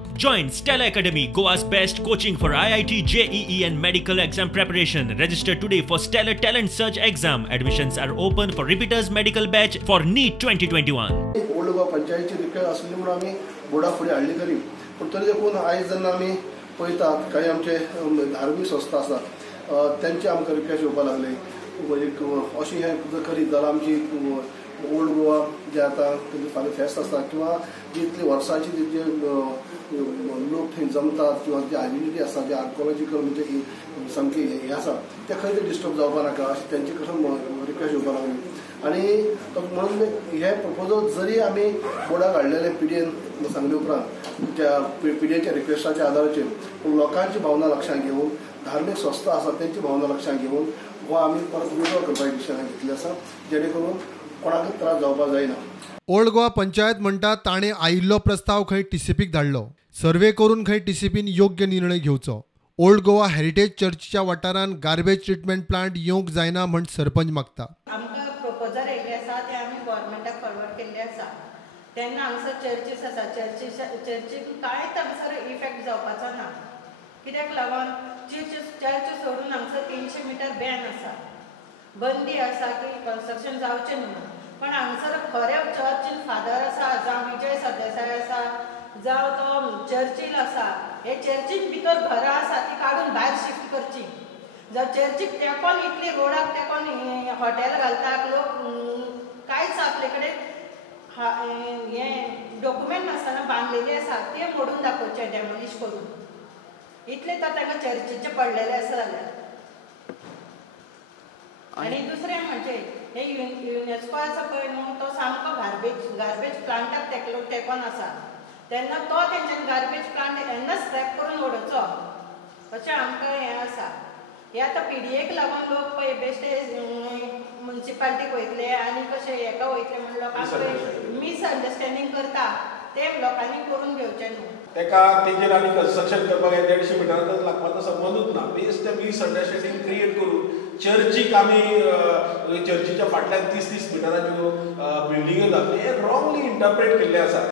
Join Stella Academy, Goa's best coaching for IIT, JEE and medical exam preparation. Register today for Stellar Talent Search exam. Admissions are open for repeaters medical batch for NEET 2021. Old Goa पंचायतीची request आसली म्हणून आमी बोर्डा फुडें हाडली खरी, पूण तरी देखून आयज जेन्ना आमी पळयतात काही आमचे धार्मीक संस्था आसात त्यांची आमकां रिक्वेस्ट येवपाक लागली. एक अशी हें जर करीत जाल्यार आमची ओल्ड गोवा जे आतां फाल्यां फेस्त आसता किंवा जी इतली वर्सांची जे लोक थंय जमतात किंवा जी आयडेंटिटी आसा जे आर्कोलॉजिकल म्हणजे सामकी हें आसा ते खंय ते डिस्टर्ब जावपाक नाका अशी तेंची कसो रिक्वेस्ट येवपाक लागली. आणि म्हणून हे प्रपोजल जरी आमी बोर्डाक हाडलेले पिडीएन सांगले उपरांत त्या पिडीएच्या रिक्वेस्टाच्या आदाराचेर पूण लोकांची भावना लक्षांत घेवन धार्मीक संस्था आसा तेंची भावना लक्षांत घेवन हो आमी परत विड्रॉ करपाची डिसिजन घेतली आसा जेणे करून कोणाकूच त्रास जावपाक जायना. ओल्ड गोवा पंचायत म्हणटा ताणें आयिल्लो प्रस्ताव खंय टीसीपीक धाडलो. सर्वे करून खंय टीसीपीन योग्य निर्णय घेवचो. ओल्ड गोवा हेरिटेज चर्चच्या वाठारांत गार्बेज ट्रिटमेंट प्लांट येवंक जायना म्हण सरपंच मागता. आमकां प्रपोजल येयल्ले आसा ते आमी गव्हर्मेंटाक फॉरवर्ड केल्ले आसा. तेन्ना हांगसर चर्चीस आसा, चर्चीक कांयच हांगसर इफेक्ट जावपाचो ना. कित्याक लागून चर्च सोडून हांगसर 300 मिटर बॅन आसा, बंदी आसा की कन्स्ट्रक्शन जावचें न्हू. पण हांगसर खरे चर्चीन फादर आसा जावं विजय सरदेसाय आसा जावं तो चर्चील आसा, हे चर्चीन भितर घरां आसा ती काडून भायर शिफ्ट करची. जर चर्चीक तेंकोन इतली रोडाक तेंकोन हॉटेल घालतात लोक, कांयच आपले कडेन हे डॉक्युमेंट नासतना बांदलेली आसा ते मोडून दाखोवचे डॅमोलिश करून. इतले तर तांकां चर्चीचे पडलेले आसा जाल्यार. आनी दुसरें म्हणजे हे युनेस्को आसा पळय न्हू तो सामको गार्बेज प्लांटाक तेंकोन आसा. तेन्ना तो तेंच्यान गार्बेज प्लांट तेन्ना स्क्रॅप करून उडोवचो अशें आमकां हें आसा. हे आतां पिडयेक लागून लोक पळय बेश्टे मुन्सिपाल्टीक वयतले आनी कशें हेका वयतले म्हण लोकांक मिसअंडरस्टँडींग करता ते लोकांनी करून घेवचें न्हू. तेका तेजेर आनी कन्स्ट्रक्शन करपाक 150 मिटरांचो लागपाचो संबंदूच ना. बेस्ट मिसअंडरस्टँडींग क्रिएट करून चर्चीक आमी चर्चीच्या फाटल्यान 30 मिटराच्यो बिल्डिंग्यो घातले हे रॉंगली इंटरप्रेट केल्ले आसा.